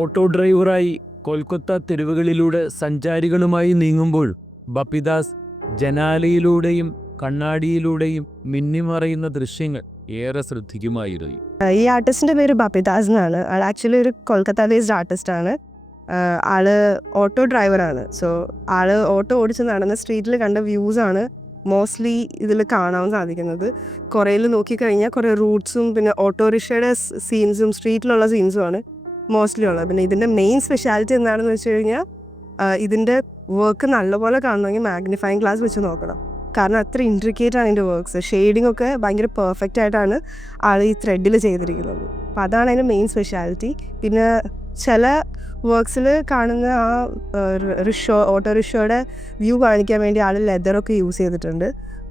Auto ഡ്രൈവറായി Kolkata തെരുവുകളിലൂടെ സഞ്ചാരികളുമായി നീങ്ങുമ്പോൾ ബപ്പിദാസ് ജനാലയിലൂടെയും കണ്ണാടിയിലൂടെയും മിന്നിമറയുന്ന ദൃശ്യങ്ങൾ ഏറെ ശ്രദ്ധിക്കുമായിരുന്നു. ഈ ആർട്ടിസ്റ്റിൻ്റെ പേര് ബപ്പിദാസ് എന്നാണ്. ആൾ ആക്ച്വലി ഒരു കൊൽക്കത്ത ബേസ്ഡ് ആർട്ടിസ്റ്റാണ്. ആള് ഓട്ടോ ഡ്രൈവറാണ്. സോ ആള് ഓട്ടോ ഓടിച്ച് നടന്ന സ്ട്രീറ്റിൽ കണ്ട വ്യൂസാണ് മോസ്റ്റ്ലി ഇതിൽ കാണാൻ സാധിക്കുന്നത്. കുറേയിൽ നോക്കിക്കഴിഞ്ഞാൽ കുറേ റൂട്ട്സും പിന്നെ ഓട്ടോറിക്ഷയുടെ സീൻസും സ്ട്രീറ്റിലുള്ള സീൻസുമാണ് മോസ്റ്റ്ലി ഉള്ളത്. പിന്നെ ഇതിൻ്റെ മെയിൻ സ്പെഷ്യാലിറ്റി എന്താണെന്ന് വെച്ച് കഴിഞ്ഞാൽ ഇതിൻ്റെ വർക്ക് നല്ലപോലെ കാണണമെങ്കിൽ മാഗ്നിഫൈങ് ഗ്ലാസ് വെച്ച് നോക്കണം. കാരണം അത്ര ഇൻട്രിക്കേറ്റ് ആണ് ഇതിൻ്റെ വർക്ക്സ്. ഷെയ്ഡിങ് ഒക്കെ ഭയങ്കര പെർഫെക്റ്റ് ആയിട്ടാണ് ആൾ ഈ ത്രെഡിൽ ചെയ്തിരിക്കുന്നത്. അപ്പം അതാണ് അതിൻ്റെ മെയിൻ സ്പെഷ്യാലിറ്റി. പിന്നെ ചില വർക്ക്സിൽ കാണുന്ന ആ ഓട്ടോറിക്ഷയുടെ വ്യൂ കാണിക്കാൻ വേണ്ടി ആൾ ലെതറൊക്കെ യൂസ് ചെയ്തിട്ടുണ്ട്.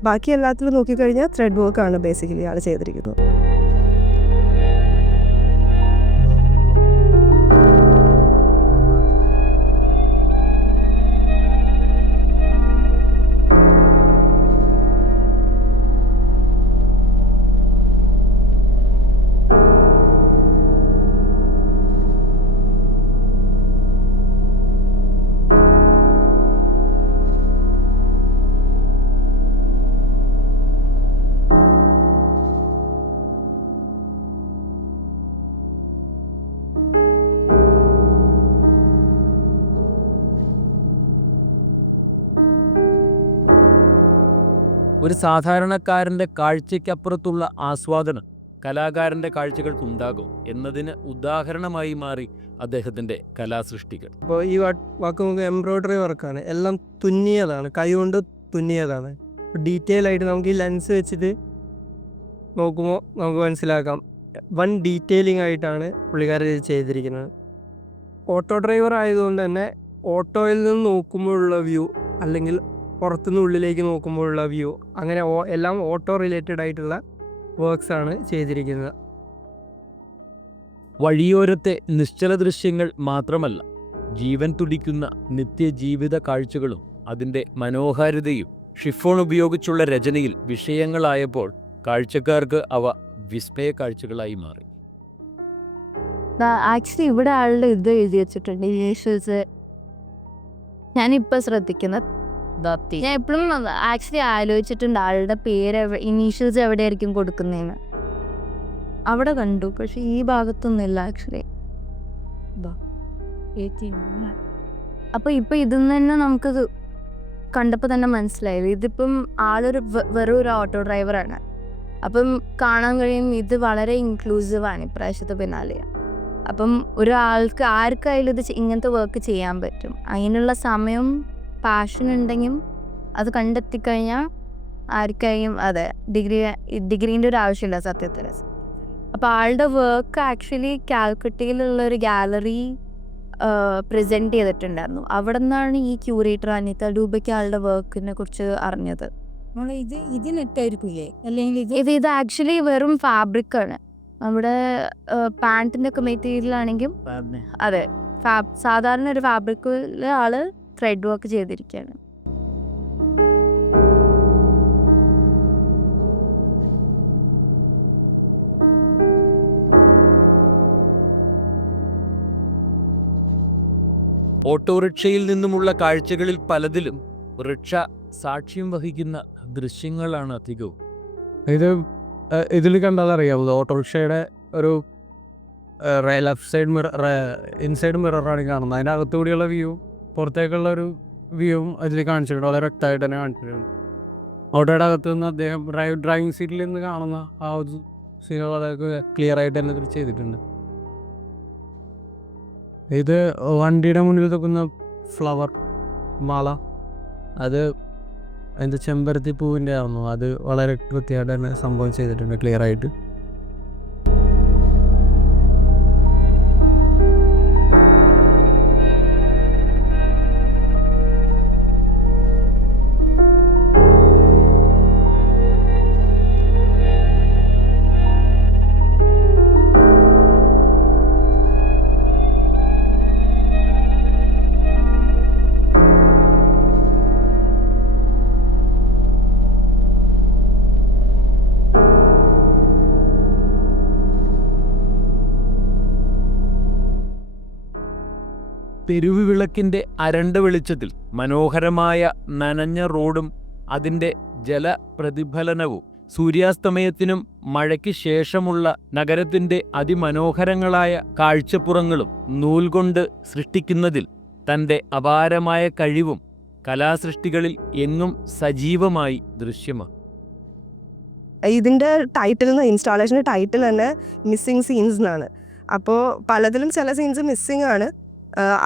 ബാക്കി എല്ലാത്തിലും നോക്കിക്കഴിഞ്ഞാൽ ത്രെഡ് വർക്കാണ് ബേസിക്കലി ആൾ ചെയ്തിരിക്കുന്നത്. ഒരു സാധാരണക്കാരൻ്റെ കാഴ്ചയ്ക്കപ്പുറത്തുള്ള ആസ്വാദനം കലാകാരൻ്റെ കാഴ്ചകൾക്കുണ്ടാകും എന്നതിന് ഉദാഹരണമായി മാറി അദ്ദേഹത്തിൻ്റെ കലാസൃഷ്ടികൾ. അപ്പോൾ ഈ വാക്ക് നമുക്ക് എംബ്രോയ്ഡറി വർക്കാണ്. എല്ലാം തുന്നിയതാണ്, കൈകൊണ്ട് തുന്നിയതാണ്. ഡീറ്റെയിൽ ആയിട്ട് നമുക്ക് ഈ ലെൻസ് വെച്ചിട്ട് നോക്കുമ്പോൾ നമുക്ക് മനസ്സിലാക്കാം വൺ ഡീറ്റെയിലിംഗ് ആയിട്ടാണ് പുള്ളിക്കാരൻ ഇത് ചെയ്തിരിക്കുന്നത്. ഓട്ടോ ഡ്രൈവർ ആയതുകൊണ്ട് തന്നെ ഓട്ടോയിൽ നിന്ന് നോക്കുമ്പോഴുള്ള വ്യൂ അല്ലെങ്കിൽ പുറത്തുനിന്ന് ഉള്ളിലേക്ക് നോക്കുമ്പോഴുള്ള വ്യൂ അങ്ങനെ എല്ലാം ഓട്ടോ റിലേറ്റഡ് ആയിട്ടുള്ള വർക്ക്സാണ് ചെയ്തിരിക്കുന്നത്. വഴിയോരത്തെ നിശ്ചല ദൃശ്യങ്ങൾ മാത്രമല്ല, ജീവൻ തുടിക്കുന്ന നിത്യജീവിത കാഴ്ചകളും അതിൻ്റെ മനോഹാരിതയും ഷിഫോൺ ഉപയോഗിച്ചുള്ള രചനയിൽ വിഷയങ്ങളായപ്പോൾ കാഴ്ചക്കാർക്ക് അവ വിസ്മയ കാഴ്ചകളായി മാറി. ആക്ച്വലി ഇവിടെ ആളുടെ ഇത് എഴുതി വെച്ചിട്ടുണ്ട് ഇനീഷ്യൽസ്. ഞാനിപ്പോൾ ശ്രദ്ധിക്കുന്ന ഞാൻ എപ്പോഴും ആക്ച്വലി ആലോചിച്ചിട്ടുണ്ട് ആളുടെ പേര് ഇനീഷ്യൽസ് എവിടെയായിരിക്കും കൊടുക്കുന്നതെന്ന്. അവിടെ കണ്ടു, പക്ഷെ ഈ ഭാഗത്തൊന്നുമില്ല ആക്ച്വലി. അപ്പോൾ ഇപ്പം ഇതിൽ തന്നെ നമുക്കത് കണ്ടപ്പോൾ തന്നെ മനസ്സിലായത് ഇതിപ്പം ആളൊരു വെറും ഒരു ഓട്ടോ ഡ്രൈവറാണ്. അപ്പം കാണാൻ കഴിയും ഇത് വളരെ ഇൻക്ലൂസീവാണ് ഇപ്രാവശ്യത്തെ പിന്നാലെ. അപ്പം ഒരാൾക്ക് ആർക്കായാലും ഇത് ഇങ്ങനത്തെ വർക്ക് ചെയ്യാൻ പറ്റും. അതിനുള്ള സമയം പാഷൻ ഉണ്ടെങ്കിൽ അത് കണ്ടെത്തിക്കഴിഞ്ഞാൽ ആർക്കായും അതെ ഡിഗ്രീൻ്റെ ഒരു ആവശ്യമില്ല സത്യത്തിൽ. അപ്പോൾ ആളുടെ വർക്ക് ആക്ച്വലി കാൽക്കട്ടയിലുള്ളൊരു ഗാലറി പ്രസൻറ്റ് ചെയ്തിട്ടുണ്ടായിരുന്നു. അവിടെ നിന്നാണ് ഈ ക്യൂറേറ്റർ അനിത ഡൂബയ്ക്ക് ആളുടെ വർക്കിനെ കുറിച്ച് അറിഞ്ഞത്. ഇതിനിട്ടായിരിക്കില്ലേ അല്ലെങ്കിൽ ഇത് ആക്ച്വലി വെറും ഫാബ്രിക്കാണ്. നമ്മുടെ പാൻറ്റിൻ്റെ ഒക്കെ മെറ്റീരിയലാണെങ്കിൽ അതെ സാധാരണ ഒരു ഫാബ്രിക്കിൽ ആള് ത്രെഡ് വർക്ക് ചെയ്തിരിക്കുകയാണ്. ഓട്ടോറിക്ഷയിൽ നിന്നുമുള്ള കാഴ്ചകളിൽ പലതിലും റിക്ഷ സാക്ഷ്യം വഹിക്കുന്ന ദൃശ്യങ്ങളാണ് അധികവും. ഇതിൽ കണ്ടാൽ അറിയാവുന്നത് ഓട്ടോറിക്ഷയുടെ ഒരു ലെഫ്റ്റ് സൈഡ് മിറർ ഇൻസൈഡ് മിററാണ് കാണുന്നത്. അതിൻ്റെ അകത്തുകൂടിയുള്ള വ്യൂ പുറത്തേക്കുള്ള ഒരു വ്യൂവും അതിൽ കാണിച്ചിട്ടുണ്ട്. വളരെ വ്യക്തമായിട്ട് തന്നെ കാണിച്ചിട്ടുണ്ട്. ഓട്ടോയുടെ അകത്ത് നിന്ന് അദ്ദേഹം ഡ്രൈവിംഗ് സീറ്റിൽ നിന്ന് കാണുന്ന ആ ഒരു സീൻ വളരെ ക്ലിയർ ആയിട്ട് തന്നെ ഇതിൽ ചെയ്തിട്ടുണ്ട്. ഇത് വണ്ടിയുടെ മുന്നിൽ നിൽക്കുന്ന ഫ്ലവർ മാല, അത് അതിൻ്റെ ചെമ്പരത്തി പൂവിൻ്റെ ആവുന്നു. അത് വളരെ കൃത്യമായിട്ട് തന്നെ സംഭവം ചെയ്തിട്ടുണ്ട് ക്ലിയർ ആയിട്ട്. തെരുവ് വിളക്കിൻ്റെ അരണ്ട വെളിച്ചത്തിൽ മനോഹരമായ നനഞ്ഞ റോഡും അതിൻ്റെ ജലപ്രതിഫലനവും സൂര്യാസ്തമയത്തിനും മഴയ്ക്ക് ശേഷമുള്ള നഗരത്തിൻ്റെ അതിമനോഹരങ്ങളായ കാഴ്ചപ്പുറങ്ങളും നൂൽകൊണ്ട് സൃഷ്ടിക്കുന്നതിൽ തൻ്റെ അപാരമായ കഴിവും കലാസൃഷ്ടികളിൽ എങ്ങും സജീവമായി ദൃശ്യമാണ്. ഇതിൻ്റെ ടൈറ്റിൽ ഇൻസ്റ്റാളേഷൻ്റെ ടൈറ്റിൽ തന്നെ മിസ്സിങ് സീൻസ് എന്നാണ്. അപ്പോൾ പലതിലും ചില സീൻസ് മിസ്സിങ് ആണ്.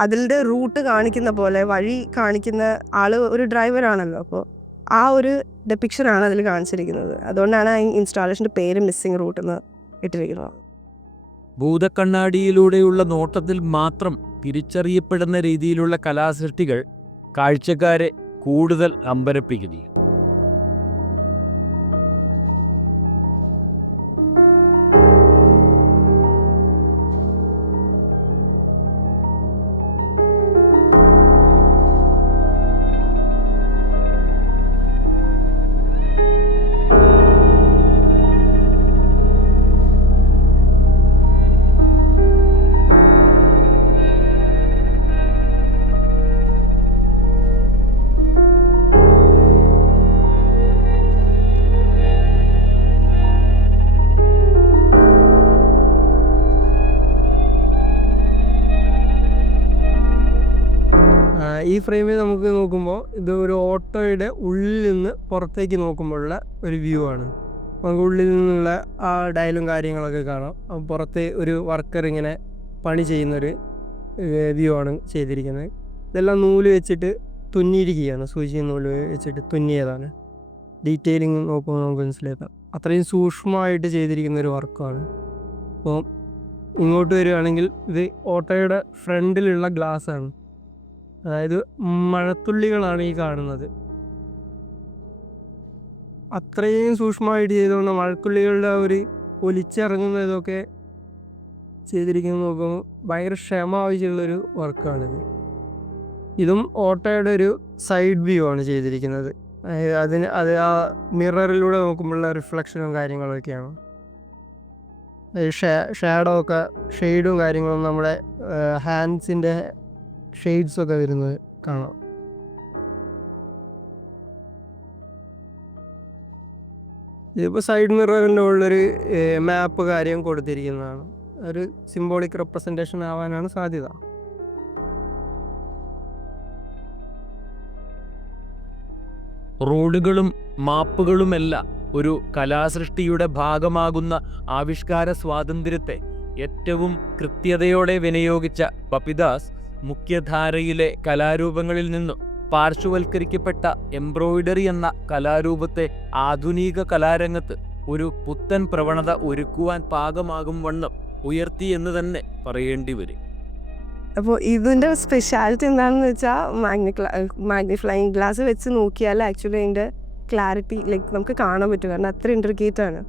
അതിൻ്റെ റൂട്ട് കാണിക്കുന്ന പോലെ വഴി കാണിക്കുന്ന ആൾ ഒരു ഡ്രൈവറാണല്ലോ. അപ്പോൾ ആ ഒരു ഡെപ്പിക്ഷനാണ് അതിൽ കാണിച്ചിരിക്കുന്നത്. അതുകൊണ്ടാണ് ആ ഇൻസ്റ്റാളേഷൻ്റെ പേര് മിസ്സിങ് റൂട്ട് എന്ന് ഇട്ടിരിക്കുന്നത്. ഭൂതക്കണ്ണാടിയിലൂടെയുള്ള നോട്ടത്തിൽ മാത്രം തിരിച്ചറിയപ്പെടുന്ന രീതിയിലുള്ള കലാസൃഷ്ടികൾ കാഴ്ചക്കാരെ കൂടുതൽ അമ്പരപ്പിക്കുന്നു. ഈ ഫ്രെയിമിൽ നമുക്ക് നോക്കുമ്പോൾ ഇത് ഒരു ഓട്ടോയുടെ ഉള്ളിൽ നിന്ന് പുറത്തേക്ക് നോക്കുമ്പോഴുള്ള ഒരു വ്യൂ ആണ്. നമുക്ക് ഉള്ളിൽ നിന്നുള്ള ആ ഡയലും കാര്യങ്ങളൊക്കെ കാണാം. പുറത്ത് ഒരു വർക്കർ ഇങ്ങനെ പണി ചെയ്യുന്നൊരു വ്യൂ ആണ് ചെയ്തിരിക്കുന്നത്. ഇതെല്ലാം നൂല് വെച്ചിട്ട് തുന്നിയിരിക്കുകയാണ്. സൂചി നൂല് വെച്ചിട്ട് തുന്നിയതാണ്. ഡീറ്റെയിലിംഗ് നോക്കുമ്പോൾ നമുക്ക് മനസ്സിലാക്കാം അത്രയും സൂക്ഷ്മമായിട്ട് ചെയ്തിരിക്കുന്ന ഒരു വർക്കാണ്. അപ്പോൾ ഇങ്ങോട്ട് വരികയാണെങ്കിൽ ഇത് ഓട്ടോയുടെ ഫ്രണ്ടിലുള്ള ഗ്ലാസ്സാണ്. അതായത് മഴത്തുള്ളികളാണ് ഈ കാണുന്നത്. അത്രയും സൂക്ഷ്മമായിട്ട് ചെയ്തുകൊണ്ട് മഴത്തുള്ളികളുടെ ഒരു ഒലിച്ചിറങ്ങുന്ന ഇതൊക്കെ ചെയ്തിരിക്കുന്നത് നോക്കുമ്പോൾ ഭയങ്കര ക്ഷമ ആവശ്യമുള്ളൊരു വർക്കാണിത്. ഇതും ഓട്ടോയുടെ ഒരു സൈഡ് വ്യൂ ആണ് ചെയ്തിരിക്കുന്നത്. അത് ആ മിററിലൂടെ നോക്കുമ്പോഴുള്ള റിഫ്ലക്ഷനും കാര്യങ്ങളൊക്കെയാണ്. ഷാഡോ ഒക്കെ ഷെയ്ഡും കാര്യങ്ങളും നമ്മുടെ ഹാൻഡ്സിൻ്റെ ഷെയ്ഡ്സൊക്കെ വരുന്നത് കാണാം. ഇതിപ്പോൾ സൈഡ് മിററിൻ്റെ ഉള്ളൊരു മാപ്പ് കാര്യം കൊടുത്തിരിക്കുന്നതാണ്. ഒരു സിംബോളിക് റെപ്രസെൻറ്റേഷൻ ആവാനാണ് സാധ്യത. റോഡുകളും മാപ്പുകളുമെല്ലാം ഒരു കലാസൃഷ്ടിയുടെ ഭാഗമാകുന്ന ആവിഷ്കാര സ്വാതന്ത്ര്യത്തെ ഏറ്റവും കൃത്യതയോടെ വിനിയോഗിച്ച ബപിദാസ് മുഖ്യധാരയിലെ കലാരൂപങ്ങളിൽ നിന്നും പാർശ്വവൽക്കരിക്കപ്പെട്ട എംബ്രോയിഡറി എന്ന കലാരൂപത്തെ ആധുനിക കലാരംഗത്ത് ഒരു പുത്തൻ പ്രവണത ഒരുക്കുവാൻ പാകമാകും വണ്ണം ഉയർത്തി എന്ന് തന്നെ പറയേണ്ടി വരും. അപ്പോൾ ഇതിൻ്റെ സ്പെഷ്യാലിറ്റി എന്താണെന്ന് വെച്ചാൽ മാഗ്നിഫ്ലൈങ് ഗ്ലാസ് വെച്ച് നോക്കിയാൽ ആക്ച്വലി അതിൻ്റെ ക്ലാരിറ്റി നമുക്ക് കാണാൻ പറ്റും. കാരണം അത്ര ഇൻട്രിക്കേറ്റ് ആണ്.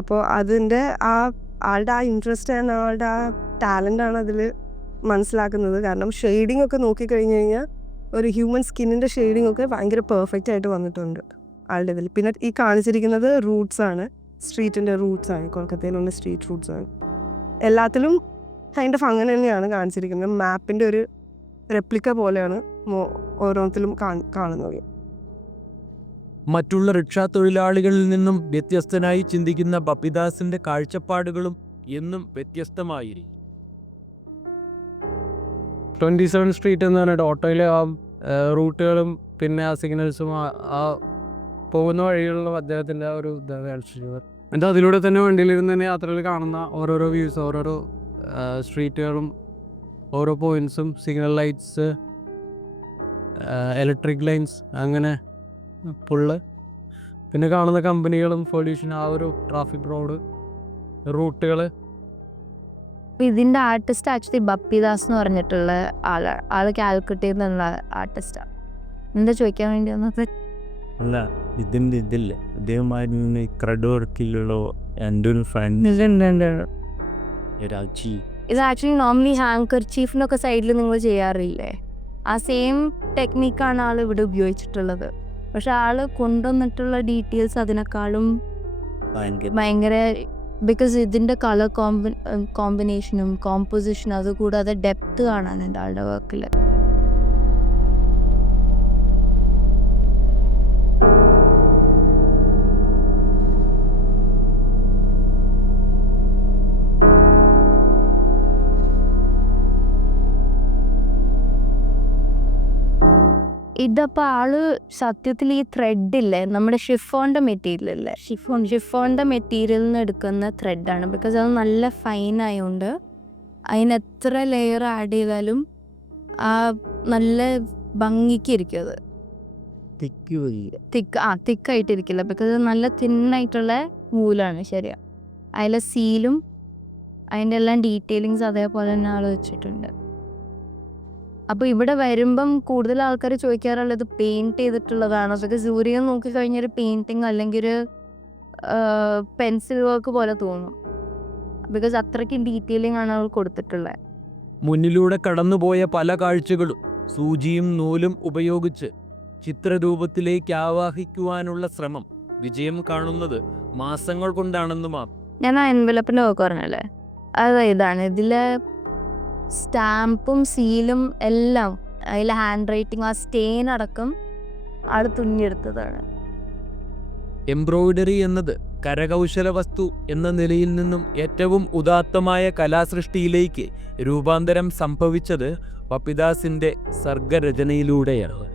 അപ്പോൾ അതിൻ്റെ ആളുടെ ആ ഇൻട്രസ്റ്റ് ആണ്, ആളുടെ ആ ടാലൻ്റാണ് അതിൽ മനസ്സിലാക്കുന്നത്. കാരണം ഷെയ്ഡിങ് ഒക്കെ നോക്കിക്കഴിഞ്ഞ് കഴിഞ്ഞാൽ ഒരു ഹ്യൂമൻ സ്കിന്നിൻ്റെ ഷെയ്ഡിങ് ഒക്കെ ഭയങ്കര പെർഫെക്റ്റ് ആയിട്ട് വന്നിട്ടുണ്ട് ആളുടെ ഇതിൽ. പിന്നെ ഈ കാണിച്ചിരിക്കുന്നത് റൂട്ട്സ് ആണ്, സ്ട്രീറ്റിൻ്റെ റൂട്ട്സ് ആണ്, കൊൽക്കത്തയിലുള്ള സ്ട്രീറ്റ് റൂട്ട്സ് ആണ്. എല്ലാത്തിലും കൈൻഡ് ഓഫ് അങ്ങനെ തന്നെയാണ് കാണിച്ചിരിക്കുന്നത്. മാപ്പിൻ്റെ ഒരു റെപ്ലിക്ക പോലെയാണ് ഓരോരുത്തരും കാണുന്നത്. മറ്റുള്ള റിക്ഷാ തൊഴിലാളികളിൽ നിന്നും വ്യത്യസ്തനായി ചിന്തിക്കുന്ന ബപിദാസിന്റെ കാഴ്ചപ്പാടുകളും എന്നും വ്യത്യസ്തമായിരിക്കും. 27 സ്ട്രീറ്റ് എന്ന് പറഞ്ഞിട്ട് ഓട്ടോയിലെ ആ റൂട്ടുകളും പിന്നെ ആ സിഗ്നൽസും ആ പോകുന്ന വഴികളിലും അദ്ദേഹത്തിൻ്റെ ആ ഒരു ഇതാണ് കാണിച്ചിരിക്കുന്നത്. എന്നിട്ട് അതിലൂടെ തന്നെ വണ്ടിയിലിരുന്ന് തന്നെ യാത്രയിൽ കാണുന്ന ഓരോരോ വ്യൂസ്, ഓരോരോ സ്ട്രീറ്റുകളും ഓരോ പോയിൻറ്റ്സും സിഗ്നൽ ലൈറ്റ്സ്, ഇലക്ട്രിക് ലൈൻസ്, അങ്ങനെ ഫുള്ള് പിന്നെ കാണുന്ന കമ്പനികളും പൊല്യൂഷൻ, ആ ഒരു ട്രാഫിക് റൂട്ടുകൾ. ഇതിൻ്റെ ആർട്ടിസ്റ്റ് ആക്ച്വലി ബപ്പിദാസ് എന്ന് പറഞ്ഞിട്ടുള്ള ആള് കാൽക്കട്ടയിൽ നിന്നുള്ള ആർട്ടിസ്റ്റാണ്. എന്താ ചോദിക്കാൻ വേണ്ടി വന്നത്? അല്ല, ഇതില്ലേ അദ്ദേഹമായിരുന്നു ക്രെഡ് വർക്കിലുള്ള എൻ്റെ ഒരു ഫ്രണ്ട് രാജി. ഇത് ആക്ച്വലി നോർമലി ഹാങ്കർ ചീഫിനൊക്കെ സൈഡിൽ നിങ്ങൾ ചെയ്യാറില്ലേ? ആ സെയിം ടെക്നിക്കാണ് ആൾ ഇവിടെ ഉപയോഗിച്ചിട്ടുള്ളത്. പക്ഷെ ആള് കൊണ്ടുവന്നിട്ടുള്ള ഡീറ്റെയിൽസ് അതിനേക്കാളും ഭയങ്കര ബിക്കോസ് ഇതിൻ്റെ കളർ കോമ്പിനേഷനും കോമ്പോസിഷനും അതുകൂടാതെ ഡെപ്ത് കാണാനുണ്ട് ആളുടെ വർക്കിൽ. ഇതപ്പോൾ ആള് സത്യത്തിൽ ഈ ത്രെഡില്ലേ, നമ്മുടെ ഷിഫോണിൻ്റെ മെറ്റീരിയൽ ഇല്ലേ, ഷിഫോണിൻ്റെ മെറ്റീരിയലിൽ നിന്ന് എടുക്കുന്ന ത്രെഡാണ്. ബിക്കോസ് അത് നല്ല ഫൈൻ ആയതുകൊണ്ട് അതിന് എത്ര ലെയർ ആഡ് ചെയ്താലും ആ നല്ല ഭംഗിക്ക് ഇരിക്കും. അത് തിക്കായിട്ടിരിക്കില്ല, ബിക്കോസ് അത് നല്ല തിന്നായിട്ടുള്ള നൂലാണ്. ശരിയാ, അതിലെ സീലും അതിൻ്റെ എല്ലാം ഡീറ്റെയിലിങ്സ് അതേപോലെ തന്നെ ആൾ വെച്ചിട്ടുണ്ട്. അപ്പോൾ ഇവിടെ വരുമ്പം കൂടുതൽ ആൾക്കാർ ചോദിക്കാറുള്ളത് പെയിൻറ്റ് ചെയ്തിട്ടുള്ളതാണോ. അതൊക്കെ സൂര്യൻ നോക്കിക്കഴിഞ്ഞൊരു പെയിൻറ്റിങ് അല്ലെങ്കിൽ ഒരു പെൻസിൽ വർക്ക് പോലെ തോന്നും. ബിക്കോസ് അത്രയ്ക്ക് ഡീറ്റെയിലിംഗ് ആണ് അവൾ കൊടുത്തിട്ടുള്ളത്. മുന്നിലൂടെ കടന്നുപോയ പല കാഴ്ചകളും സൂചിയും നൂലും ഉപയോഗിച്ച് ചിത്രരൂപത്തിലേക്ക് ആവാഹിക്കുവാനുള്ള ശ്രമം വിജയം കാണുന്നത് മാസങ്ങൾ കൊണ്ടാണെന്ന് മാത്രം. ഞാൻ ആ എൻവലപ്പിൻ്റെ വർക്ക് പറഞ്ഞല്ലേ, അത് ഇതാണ്. ഇതിലെ സ്റ്റാമ്പും സീലും എല്ലാം, അതിലെ ഹാൻഡ് റൈറ്റിംഗ്, ആ സ്റ്റെയിൻ അടക്കം ആൾ തുന്നിയെടുത്തതാണ്. എംബ്രോയിഡറി എന്നത് കരകൗശല വസ്തു എന്ന നിലയിൽ നിന്നും ഏറ്റവും ഉദാത്തമായ കലാസൃഷ്ടിയിലേക്ക് രൂപാന്തരം സംഭവിച്ചത് ബപ്പിദാസിൻ്റെ സർഗരചനയിലൂടെയാണ്.